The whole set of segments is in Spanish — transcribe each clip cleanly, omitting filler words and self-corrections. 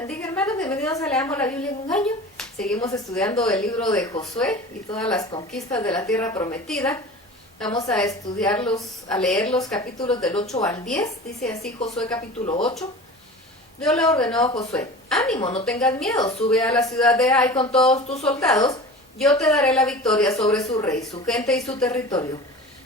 bendiga, hermanos. Bienvenidos a Leamos la Biblia en un año. Seguimos estudiando el libro de Josué y todas las conquistas de la tierra prometida. Vamos a a leer los capítulos del 8 al 10. Dice así Josué capítulo 8. Dios le ordenó a Josué: ánimo, no tengas miedo, sube a la ciudad de Ai con todos tus soldados. Yo te daré la victoria sobre su rey, su gente y su territorio.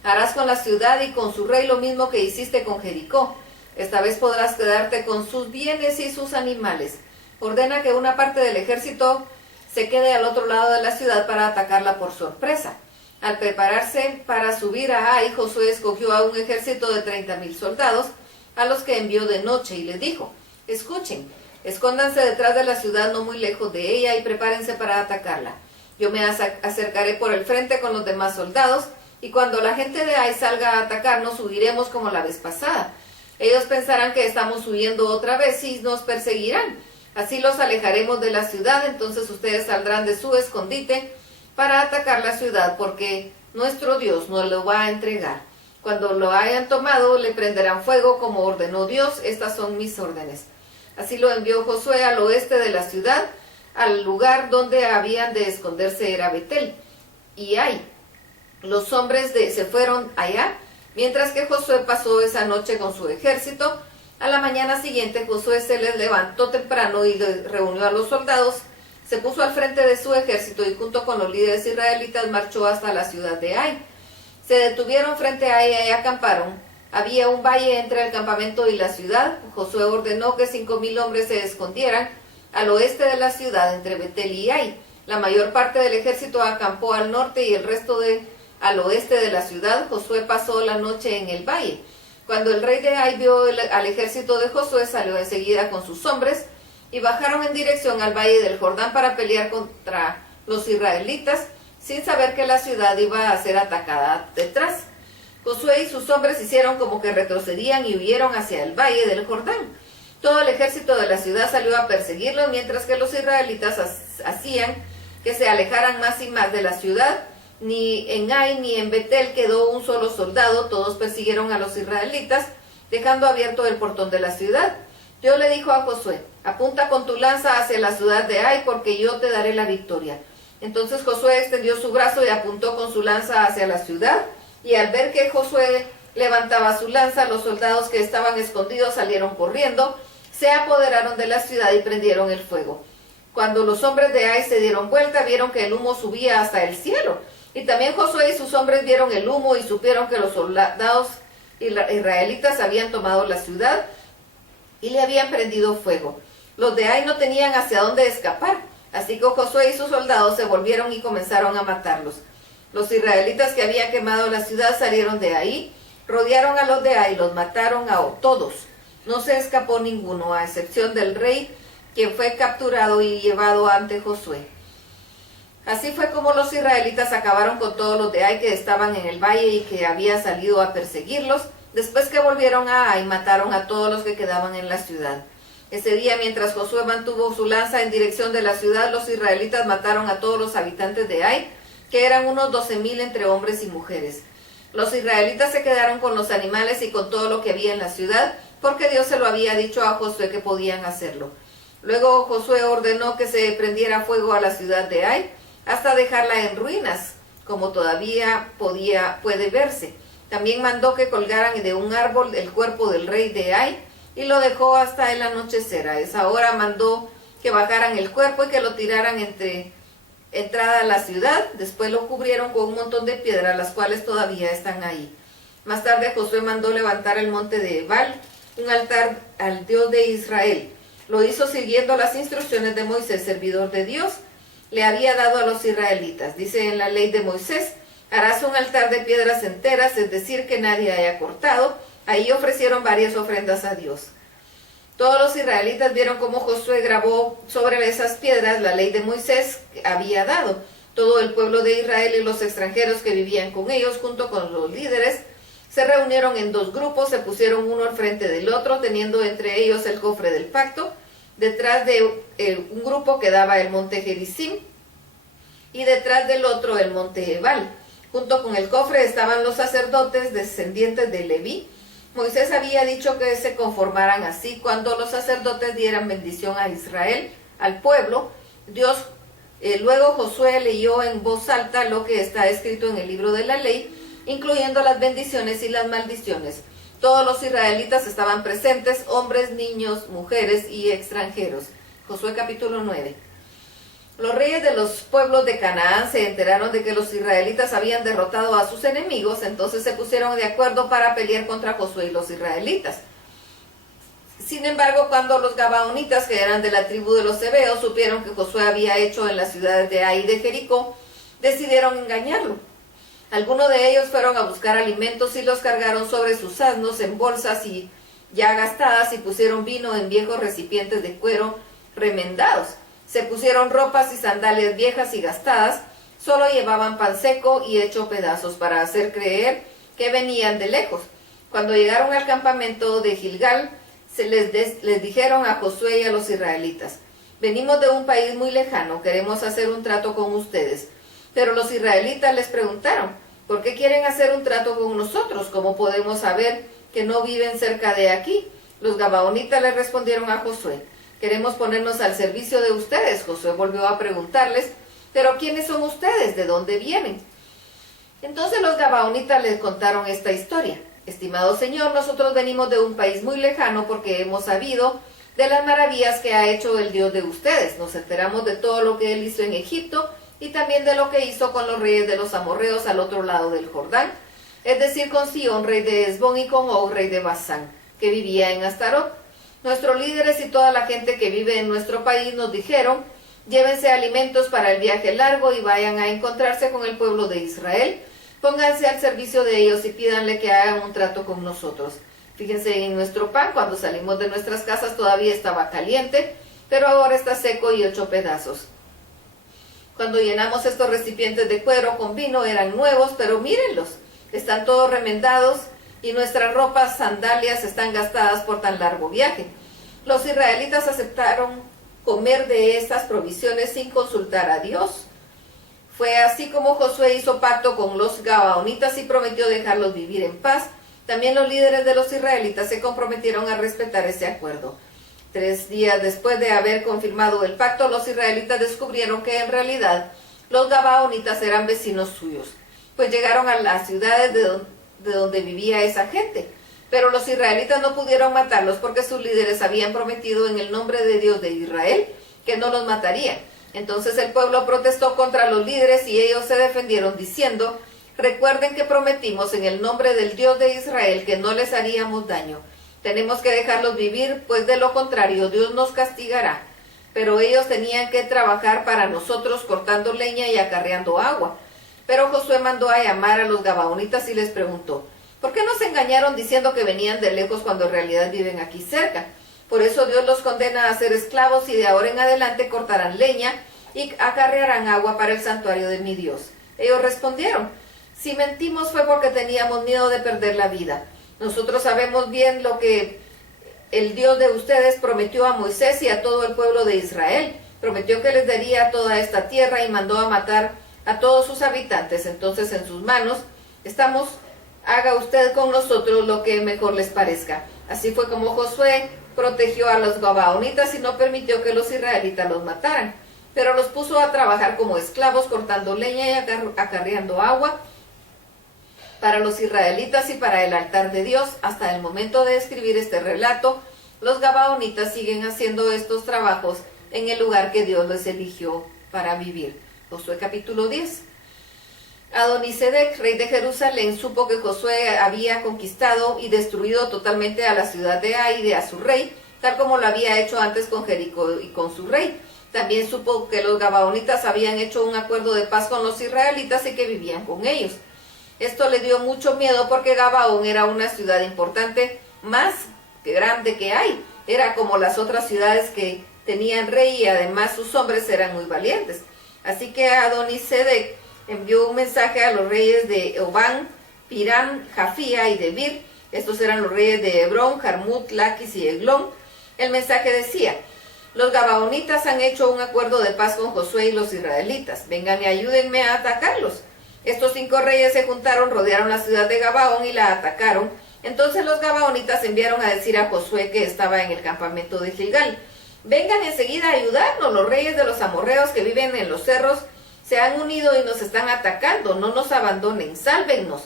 Harás con la ciudad y con su rey lo mismo que hiciste con Jericó. Esta vez podrás quedarte con sus bienes y sus animales. Ordena que una parte del ejército se quede al otro lado de la ciudad para atacarla por sorpresa. Al prepararse para subir a Ai, Josué escogió a un ejército de 30,000 soldados, a los que envió de noche, y les dijo: escuchen, escóndanse detrás de la ciudad no muy lejos de ella y prepárense para atacarla. Yo me acercaré por el frente con los demás soldados, y cuando la gente de Ai salga a atacarnos, huiremos como la vez pasada. Ellos pensarán que estamos huyendo otra vez y nos perseguirán. Así los alejaremos de la ciudad, entonces ustedes saldrán de su escondite para atacar la ciudad, porque nuestro Dios nos lo va a entregar. Cuando lo hayan tomado, le prenderán fuego como ordenó Dios. Estas son mis órdenes. Así lo envió Josué al oeste de la ciudad. Al lugar donde habían de esconderse era Betel y Ai. Los hombres se fueron allá, mientras que Josué pasó esa noche con su ejército. A la mañana siguiente Josué se les levantó temprano y reunió a los soldados, se puso al frente de su ejército y junto con los líderes israelitas marchó hasta la ciudad de Ai. Se detuvieron frente a ella y acamparon. Había un valle entre el campamento y la ciudad. Josué ordenó que 5,000 hombres se escondieran al oeste de la ciudad entre Betel y Ai. La mayor parte del ejército acampó al norte y el resto al oeste de la ciudad. Josué pasó la noche en el valle. Cuando el rey de Ai vio al ejército de Josué, salió enseguida con sus hombres y bajaron en dirección al valle del Jordán para pelear contra los israelitas, sin saber que la ciudad iba a ser atacada detrás. Josué y sus hombres hicieron como que retrocedían y huyeron hacia el valle del Jordán. Todo el ejército de la ciudad salió a perseguirlos, mientras que los israelitas hacían que se alejaran más y más de la ciudad. Ni en Ai ni en Betel quedó un solo soldado. Todos persiguieron a los israelitas, dejando abierto el portón de la ciudad. Dios le dijo a Josué: apunta con tu lanza hacia la ciudad de Ai, porque yo te daré la victoria. Entonces Josué extendió su brazo y apuntó con su lanza hacia la ciudad, y al ver que Josué levantaba su lanza, los soldados que estaban escondidos salieron corriendo, se apoderaron de la ciudad y prendieron el fuego. Cuando los hombres de Ai se dieron vuelta, vieron que el humo subía hasta el cielo. Y también Josué y sus hombres vieron el humo y supieron que los soldados israelitas habían tomado la ciudad y le habían prendido fuego. Los de Ai no tenían hacia dónde escapar, así que Josué y sus soldados se volvieron y comenzaron a matarlos. Los israelitas que habían quemado la ciudad salieron de ahí, rodearon a los de Ai y los mataron a todos. No se escapó ninguno, a excepción del rey, quien fue capturado y llevado ante Josué. Así fue como los israelitas acabaron con todos los de Ai que estaban en el valle y que había salido a perseguirlos. Después que volvieron a Ai, mataron a todos los que quedaban en la ciudad. Ese día, mientras Josué mantuvo su lanza en dirección de la ciudad, los israelitas mataron a todos los habitantes de Ai, que eran unos 12,000 entre hombres y mujeres. Los israelitas se quedaron con los animales y con todo lo que había en la ciudad, porque Dios se lo había dicho a Josué que podían hacerlo. Luego Josué ordenó que se prendiera fuego a la ciudad de Ai, hasta dejarla en ruinas, como todavía puede verse. También mandó que colgaran de un árbol el cuerpo del rey de Ai y lo dejó hasta el anochecer. A esa hora mandó que bajaran el cuerpo y que lo tiraran entrada a la ciudad. Después lo cubrieron con un montón de piedras, las cuales todavía están ahí. Más tarde Josué mandó levantar el monte de Ebal, un altar al Dios de Israel. Lo hizo siguiendo las instrucciones de Moisés, servidor de Dios, le había dado a los israelitas. Dice en la ley de Moisés: harás un altar de piedras enteras, es decir, que nadie haya cortado. Ahí ofrecieron varias ofrendas a Dios. Todos los israelitas vieron cómo Josué grabó sobre esas piedras la ley de Moisés que había dado. Todo el pueblo de Israel y los extranjeros que vivían con ellos, junto con los líderes, se reunieron en 2 grupos, se pusieron uno al frente del otro, teniendo entre ellos el cofre del pacto. Detrás de un grupo quedaba el monte Gerizim y detrás del otro el monte Ebal. Junto con el cofre estaban los sacerdotes descendientes de Leví. Moisés había dicho que se conformaran así cuando los sacerdotes dieran bendición a Israel, al pueblo. Luego Josué leyó en voz alta lo que está escrito en el libro de la ley, incluyendo las bendiciones y las maldiciones. Todos los israelitas estaban presentes, hombres, niños, mujeres y extranjeros. Josué capítulo 9. Los reyes de los pueblos de Canaán se enteraron de que los israelitas habían derrotado a sus enemigos, entonces se pusieron de acuerdo para pelear contra Josué y los israelitas. Sin embargo, cuando los gabaonitas, que eran de la tribu de los heveos, supieron que Josué había hecho en las ciudades de Ai y de Jericó, decidieron engañarlo. Algunos de ellos fueron a buscar alimentos y los cargaron sobre sus asnos en bolsas y ya gastadas y pusieron vino en viejos recipientes de cuero remendados. Se pusieron ropas y sandalias viejas y gastadas, solo llevaban pan seco y hecho pedazos para hacer creer que venían de lejos. Cuando llegaron al campamento de Gilgal, les dijeron a Josué y a los israelitas: venimos de un país muy lejano, queremos hacer un trato con ustedes. Pero los israelitas les preguntaron: ¿por qué quieren hacer un trato con nosotros? ¿Cómo podemos saber que no viven cerca de aquí? Los gabaonitas les respondieron a Josué: queremos ponernos al servicio de ustedes. Josué volvió a preguntarles: ¿pero quiénes son ustedes? ¿De dónde vienen? Entonces los gabaonitas les contaron esta historia: estimado señor, nosotros venimos de un país muy lejano porque hemos sabido de las maravillas que ha hecho el Dios de ustedes. Nos enteramos de todo lo que él hizo en Egipto y también de lo que hizo con los reyes de los amorreos al otro lado del Jordán, es decir, con Sihón, rey de Hesbón, y con Og, rey de Basán, que vivía en Astarot. Nuestros líderes y toda la gente que vive en nuestro país nos dijeron: llévense alimentos para el viaje largo y vayan a encontrarse con el pueblo de Israel. Pónganse al servicio de ellos y pídanle que hagan un trato con nosotros. Fíjense en nuestro pan, cuando salimos de nuestras casas todavía estaba caliente, pero ahora está seco y hecho pedazos. Cuando llenamos estos recipientes de cuero con vino eran nuevos, pero mírenlos, están todos remendados y nuestras ropas, sandalias están gastadas por tan largo viaje. Los israelitas aceptaron comer de estas provisiones sin consultar a Dios. Fue así como Josué hizo pacto con los gabaonitas y prometió dejarlos vivir en paz. También los líderes de los israelitas se comprometieron a respetar ese acuerdo. 3 días después de haber confirmado el pacto, los israelitas descubrieron que en realidad los gabaonitas eran vecinos suyos, pues llegaron a las ciudades de donde vivía esa gente. Pero los israelitas no pudieron matarlos porque sus líderes habían prometido en el nombre de Dios de Israel que no los matarían. Entonces el pueblo protestó contra los líderes y ellos se defendieron diciendo: recuerden que prometimos en el nombre del Dios de Israel que no les haríamos daño. Tenemos que dejarlos vivir, pues de lo contrario Dios nos castigará. Pero ellos tenían que trabajar para nosotros cortando leña y acarreando agua. Pero Josué mandó a llamar a los gabaonitas y les preguntó: ¿por qué nos engañaron diciendo que venían de lejos cuando en realidad viven aquí cerca? Por eso Dios los condena a ser esclavos y de ahora en adelante cortarán leña y acarrearán agua para el santuario de mi Dios. Ellos respondieron: si mentimos fue porque teníamos miedo de perder la vida. Nosotros sabemos bien lo que el Dios de ustedes prometió a Moisés y a todo el pueblo de Israel. Prometió que les daría toda esta tierra y mandó a matar a todos sus habitantes. Entonces en sus manos estamos, haga usted con nosotros lo que mejor les parezca. Así fue como Josué protegió a los gabaonitas y no permitió que los israelitas los mataran, pero los puso a trabajar como esclavos cortando leña y acarreando agua para los israelitas y para el altar de Dios. Hasta el momento de escribir este relato, los gabaonitas siguen haciendo estos trabajos en el lugar que Dios les eligió para vivir. Josué capítulo 10. Adonisedec, rey de Jerusalén, supo que Josué había conquistado y destruido totalmente a la ciudad de Ai y a su rey, tal como lo había hecho antes con Jericó y con su rey. También supo que los gabaonitas habían hecho un acuerdo de paz con los israelitas y que vivían con ellos. Esto le dio mucho miedo porque Gabaón era una ciudad importante, más que grande que Ai. Era como las otras ciudades que tenían rey y además sus hombres eran muy valientes. Así que Adonisedec envió un mensaje a los reyes de Obán, Piram, Jafía y Debir. Estos eran los reyes de Hebrón, Jarmut, Laquis y Eglón. El mensaje decía: los gabaonitas han hecho un acuerdo de paz con Josué y los israelitas. Vengan y ayúdenme a atacarlos. Estos 5 reyes se juntaron, rodearon la ciudad de Gabaón y la atacaron. Entonces los gabaonitas enviaron a decir a Josué, que estaba en el campamento de Gilgal: vengan enseguida a ayudarnos, los reyes de los amorreos que viven en los cerros se han unido y nos están atacando, no nos abandonen, sálvennos.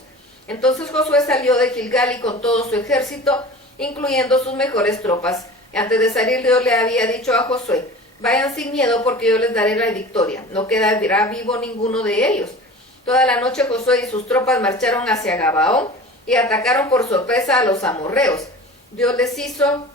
Entonces Josué salió de Gilgal y con todo su ejército, incluyendo sus mejores tropas. Antes de salir, Dios le había dicho a Josué: vayan sin miedo, porque yo les daré la victoria, no quedará vivo ninguno de ellos. Toda la noche Josué y sus tropas marcharon hacia Gabaón y atacaron por sorpresa a los amorreos. Dios les hizo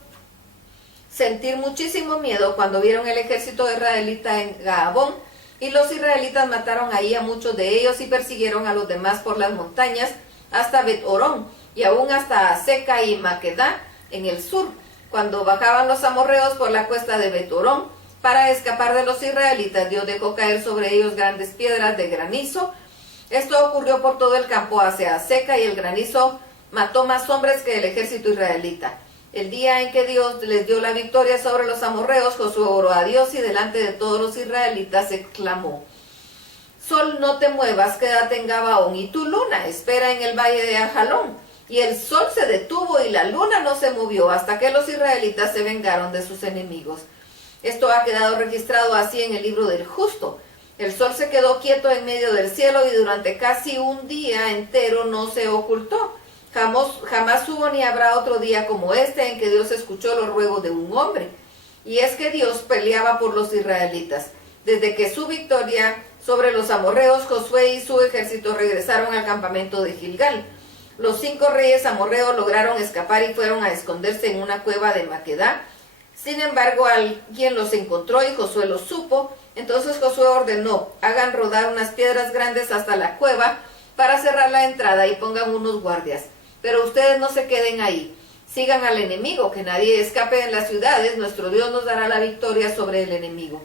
sentir muchísimo miedo cuando vieron el ejército israelita en Gabaón, y los israelitas mataron ahí a muchos de ellos y persiguieron a los demás por las montañas hasta Bet-Orón y aún hasta Aseca y Maquedá en el sur. Cuando bajaban los amorreos por la cuesta de Bet-Orón para escapar de los israelitas, Dios dejó caer sobre ellos grandes piedras de granizo. Esto ocurrió por todo el campo hacia Aseca, y el granizo mató más hombres que el ejército israelita. El día en que Dios les dio la victoria sobre los amorreos, Josué oró a Dios y delante de todos los israelitas exclamó: Sol, no te muevas, quédate en Gabaón, y tu luna espera en el valle de Ajalón. Y el sol se detuvo y la luna no se movió hasta que los israelitas se vengaron de sus enemigos. Esto ha quedado registrado así en el libro del justo. El sol se quedó quieto en medio del cielo y durante casi un día entero no se ocultó. Jamás hubo ni habrá otro día como este en que Dios escuchó los ruegos de un hombre. Y es que Dios peleaba por los israelitas. Desde que su victoria sobre los amorreos, Josué y su ejército regresaron al campamento de Gilgal. Los 5 reyes amorreos lograron escapar y fueron a esconderse en una cueva de Maquedá. Sin embargo, alguien los encontró y Josué los supo. Entonces Josué ordenó: hagan rodar unas piedras grandes hasta la cueva para cerrar la entrada y pongan unos guardias. Pero ustedes no se queden ahí. Sigan al enemigo, que nadie escape en las ciudades. Nuestro Dios nos dará la victoria sobre el enemigo.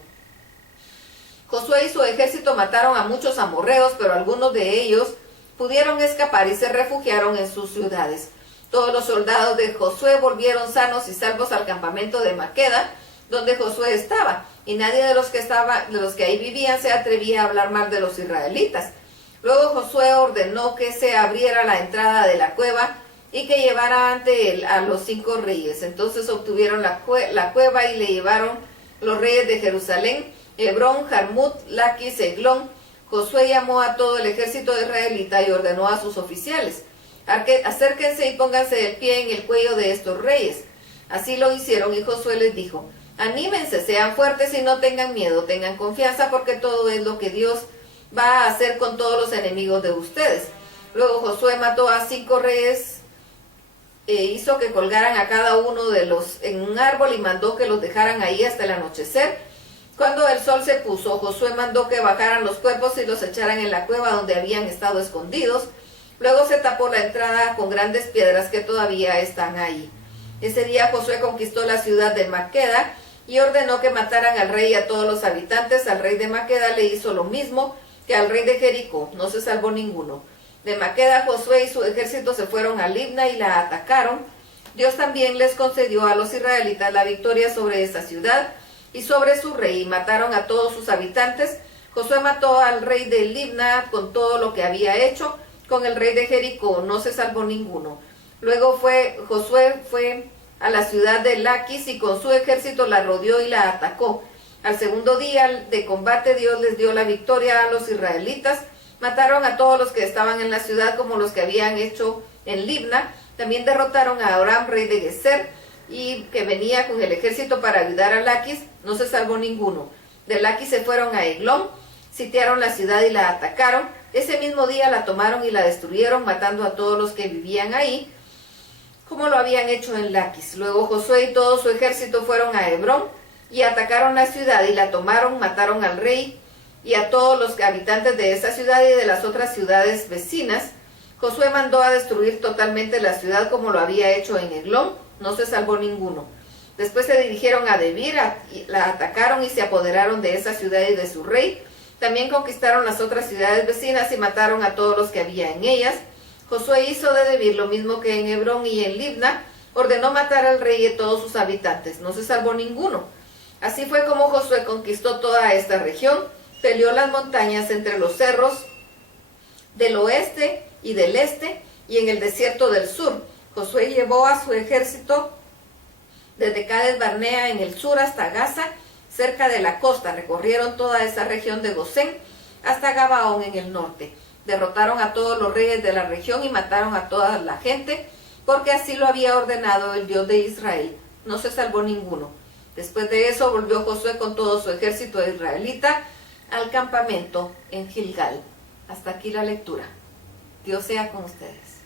Josué y su ejército mataron a muchos amorreos, pero algunos de ellos pudieron escapar y se refugiaron en sus ciudades. Todos los soldados de Josué volvieron sanos y salvos al campamento de Maqueda, donde Josué estaba, y nadie de los que ahí vivían se atrevía a hablar mal de los israelitas. Luego Josué ordenó que se abriera la entrada de la cueva y que llevara ante él a los 5 reyes. Entonces obtuvieron la cueva y le llevaron los reyes de Jerusalén, Hebrón, Jarmut, Laquis, Eglón. Josué llamó a todo el ejército israelita y ordenó a sus oficiales: acérquense y pónganse de pie en el cuello de estos reyes. Así lo hicieron y Josué les dijo: anímense, sean fuertes y no tengan miedo, tengan confianza, porque todo es lo que Dios va a hacer con todos los enemigos de ustedes. Luego Josué mató a 5 reyes e hizo que colgaran a cada uno de los en un árbol y mandó que los dejaran ahí hasta el anochecer. Cuando el sol se puso, Josué mandó que bajaran los cuerpos y los echaran en la cueva donde habían estado escondidos. Luego se tapó la entrada con grandes piedras que todavía están ahí. Ese día Josué conquistó la ciudad de Maqueda y ordenó que mataran al rey y a todos los habitantes. Al rey de Maqueda le hizo lo mismo que al rey de Jericó, no se salvó ninguno. De Maqueda, Josué y su ejército se fueron a Libna y la atacaron. Dios también les concedió a los israelitas la victoria sobre esa ciudad y sobre su rey, y mataron a todos sus habitantes. Josué mató al rey de Libna con todo lo que había hecho. Con el rey de Jericó no se salvó ninguno. Luego Josué fue a la ciudad de Laquis y con su ejército la rodeó y la atacó. Al segundo día de combate Dios les dio la victoria a los israelitas. Mataron a todos los que estaban en la ciudad como los que habían hecho en Libna. También derrotaron a Aram, rey de Geser, y que venía con el ejército para ayudar a Laquis. No se salvó ninguno. De Laquis se fueron a Eglón, sitiaron la ciudad y la atacaron. Ese mismo día la tomaron y la destruyeron, matando a todos los que vivían ahí, como lo habían hecho en Laquis. Luego Josué y todo su ejército fueron a Hebrón y atacaron la ciudad y la tomaron, mataron al rey y a todos los habitantes de esa ciudad y de las otras ciudades vecinas. Josué mandó a destruir totalmente la ciudad como lo había hecho en Eglón, no se salvó ninguno. Después se dirigieron a Debir, la atacaron y se apoderaron de esa ciudad y de su rey. También conquistaron las otras ciudades vecinas y mataron a todos los que había en ellas. Josué hizo de Debir lo mismo que en Hebrón y en Libna, ordenó matar al rey y a todos sus habitantes, no se salvó ninguno. Así fue como Josué conquistó toda esta región, peleó las montañas entre los cerros del oeste y del este y en el desierto del sur. Josué llevó a su ejército desde Cades Barnea en el sur hasta Gaza, cerca de la costa. Recorrieron toda esa región de Gosén hasta Gabaón en el norte. Derrotaron a todos los reyes de la región y mataron a toda la gente, porque así lo había ordenado el Dios de Israel. No se salvó ninguno. Después de eso volvió Josué con todo su ejército israelita al campamento en Gilgal. Hasta aquí la lectura. Dios sea con ustedes.